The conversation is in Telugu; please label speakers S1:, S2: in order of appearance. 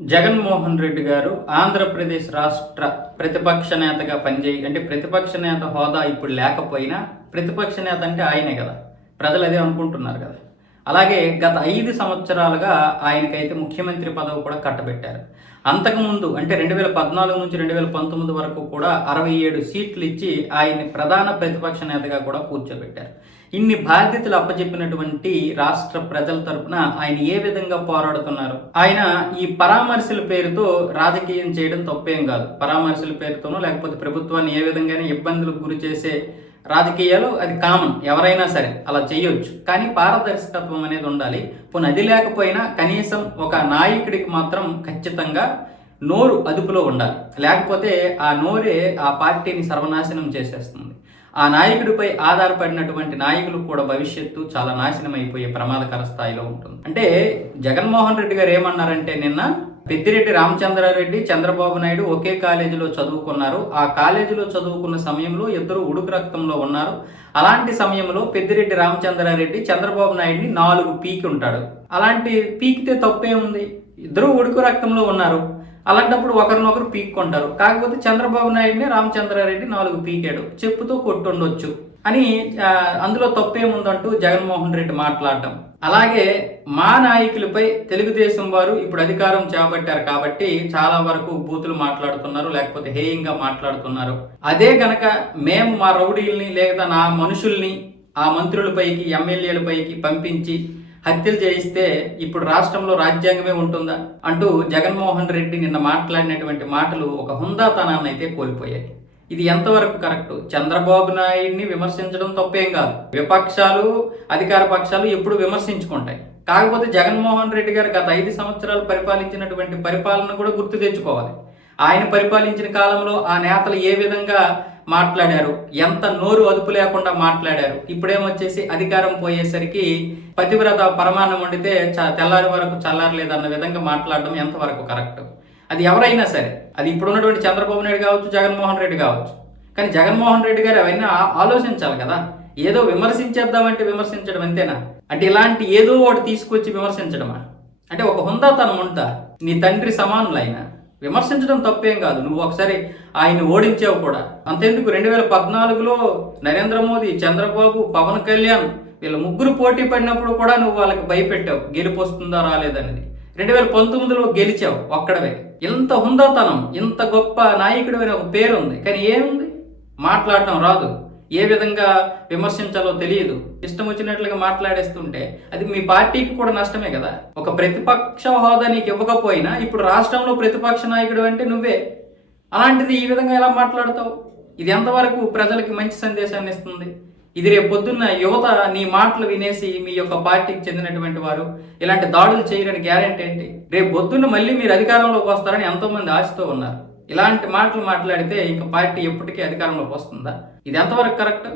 S1: జగన్మోహన్ రెడ్డి గారు ఆంధ్రప్రదేశ్ రాష్ట్ర ప్రతిపక్ష నేతగా పనిచేయ అంటే ప్రతిపక్ష నేత హోదా ఇప్పుడు లేకపోయినా ప్రతిపక్ష నేత అంటే ఆయనే కదా. ప్రజలు అదే అనుకుంటున్నారు కదా. అలాగే గత ఐదు సంవత్సరాలుగా ఆయనకైతే ముఖ్యమంత్రి పదవి కూడా కట్టబెట్టారు. అంతకుముందు అంటే రెండు వేల పద్నాలుగు నుంచి రెండు వేల పంతొమ్మిది వరకు కూడా అరవై ఏడు సీట్లు ఇచ్చి ఆయన్ని ప్రధాన ప్రతిపక్ష నేతగా కూడా కూర్చోబెట్టారు. ఇన్ని బాధ్యతలు అప్పచెప్పినటువంటి రాష్ట్ర ప్రజల తరపున ఆయన ఏ విధంగా పోరాడుతున్నారు? ఆయన ఈ పరామర్శల పేరుతో రాజకీయం చేయడం తప్పేం కాదు. పరామర్శల పేరుతోనో లేకపోతే ప్రభుత్వాన్ని ఏ విధంగానే ఇబ్బందులకు గురి చేసే రాజకీయాలు అది కామన్. ఎవరైనా సరే అలా చేయొచ్చు. కానీ పారదర్శకత్వం అనేది ఉండాలి. పోనీ అది లేకపోయినా కనీసం ఒక నాయకుడికి మాత్రం ఖచ్చితంగా నోరు అదుపులో ఉండాలి. లేకపోతే ఆ నోరే ఆ పార్టీని సర్వనాశనం చేసేస్తుంది. ఆ నాయకుడిపై ఆధారపడినటువంటి నాయకులు కూడా భవిష్యత్తు చాలా నాశనం అయిపోయే ప్రమాదకర స్థాయిలో ఉంటుంది. అంటే జగన్మోహన్ రెడ్డి గారు ఏమన్నారంటే నిన్న పెద్దిరెడ్డి రామచంద్రారెడ్డి చంద్రబాబు నాయుడు ఒకే కాలేజీలో చదువుకున్నారు. ఆ కాలేజీలో చదువుకున్న సమయంలో ఇద్దరు ఉడుకు రక్తంలో ఉన్నారు. అలాంటి సమయంలో పెద్దిరెడ్డి రామచంద్రారెడ్డి చంద్రబాబు నాయుడిని నాలుగు పీకి ఉంటాడు. అలాంటి పీకితే తప్పే ఉంది ఇద్దరు ఉడుకు రక్తంలో ఉన్నారు. అలాంటప్పుడు ఒకరినొకరు పీక్కుంటారు. కాకపోతే చంద్రబాబు నాయుడిని రామచంద్రారెడ్డి నాలుగు పీకాడు. చెప్పుతో కొట్టుండొచ్చు. అని అందులో తప్పేముందంటూ జగన్మోహన్ రెడ్డి మాట్లాడటం అలాగే మా నాయకులపై తెలుగుదేశం వారు ఇప్పుడు అధికారం చేపట్టారు కాబట్టి చాలా వరకు బూతులు మాట్లాడుతున్నారు లేకపోతే హేయంగా మాట్లాడుతున్నారు. అదే గనక మేము మా రౌడీల్ని లేదా నా మనుషుల్ని ఆ మంత్రులపైకి ఎమ్మెల్యేలపైకి పంపించి హత్యలు చేయిస్తే ఇప్పుడు రాష్ట్రంలో రాజ్యాంగమే ఉంటుందా? అంటూ జగన్మోహన్ రెడ్డి నిన్న మాట్లాడినటువంటి మాటలు ఒక హుందాతనాన్ని అయితే కోల్పోయాయి. ఇది ఎంతవరకు కరెక్ట్? చంద్రబాబు నాయుడిని విమర్శించడం తప్పేం కాదు. విపక్షాలు అధికార పక్షాలు ఎప్పుడు విమర్శించుకుంటాయి. కాకపోతే జగన్మోహన్ రెడ్డి గారు గత ఐదు సంవత్సరాలు పరిపాలించినటువంటి పరిపాలన కూడా గుర్తు తెచ్చుకోవాలి. ఆయన పరిపాలించిన కాలంలో ఆ నేతలు ఏ విధంగా మాట్లాడారు. ఎంత నోరు అదుపు లేకుండా మాట్లాడారు. ఇప్పుడేమొచ్చేసి అధికారం పోయేసరికి పతివ్రత పరమాన్నం వండితే చ- తెల్లారి వరకు చల్లారలేదన్న విధంగా మాట్లాడడం ఎంతవరకు కరెక్ట్? అది ఎవరైనా సరే. అది ఇప్పుడున్నటువంటి చంద్రబాబు నాయుడు కావచ్చు జగన్మోహన్ రెడ్డి కావచ్చు. కానీ జగన్మోహన్ రెడ్డి గారు అవన్నీ ఆలోచించాలి కదా. ఏదో విమర్శించేద్దామంటే విమర్శించడం అంతేనా? అంటే ఇలాంటి ఏదో ఒకటి తీసుకొచ్చి విమర్శించడమా? అంటే ఒక హుందాతనం ఉందా నీ తండ్రి సమానులైనా. విమర్శించడం తప్పేం కాదు. నువ్వు ఒకసారి ఆయన ఓడించావు కూడా. అంతేందుకు? రెండు వేల పద్నాలుగులో నరేంద్ర మోదీ చంద్రబాబు పవన్ కళ్యాణ్ వీళ్ళ ముగ్గురు పోటీ పడినప్పుడు కూడా నువ్వు వాళ్ళకి భయపెట్టావు. గెలుపు వస్తుందా రాలేదనేది. రెండు వేల పంతొమ్మిదిలో గెలిచావు ఒక్కడవే. ఇంత హుందాతనం ఇంత గొప్ప నాయకుడు అనే ఒక పేరు ఉంది కానీ ఏముంది? మాట్లాడటం రాదు. ఏ విధంగా విమర్శించాలో తెలియదు. ఇష్టం వచ్చినట్లుగా మాట్లాడేస్తుంటే అది మీ పార్టీకి కూడా నష్టమే కదా. ఒక ప్రతిపక్ష హోదా నీకు ఇవ్వకపోయినా ఇప్పుడు రాష్ట్రంలో ప్రతిపక్ష నాయకుడు అంటే నువ్వే. అలాంటిది ఈ విధంగా ఎలా మాట్లాడతావు? ఇది ఎంతవరకు ప్రజలకి మంచి సందేశాన్ని ఇస్తుంది? ఇది రేపు పొద్దున్న యువత నీ మాటలు వినేసి మీ యొక్క పార్టీకి చెందినటువంటి వారు ఇలాంటి దాడులు చేయడానికి గ్యారెంటీ ఏంటి? రేపు పొద్దున్న మళ్ళీ మీరు అధికారంలోకి వస్తారని ఎంతోమంది ఆశతో ఉన్నారు. ఇలాంటి మాటలు మాట్లాడితే ఇంకా పార్టీ ఎప్పటికీ అధికారంలోకి వస్తుందా? ఇది ఎంతవరకు కరెక్ట్?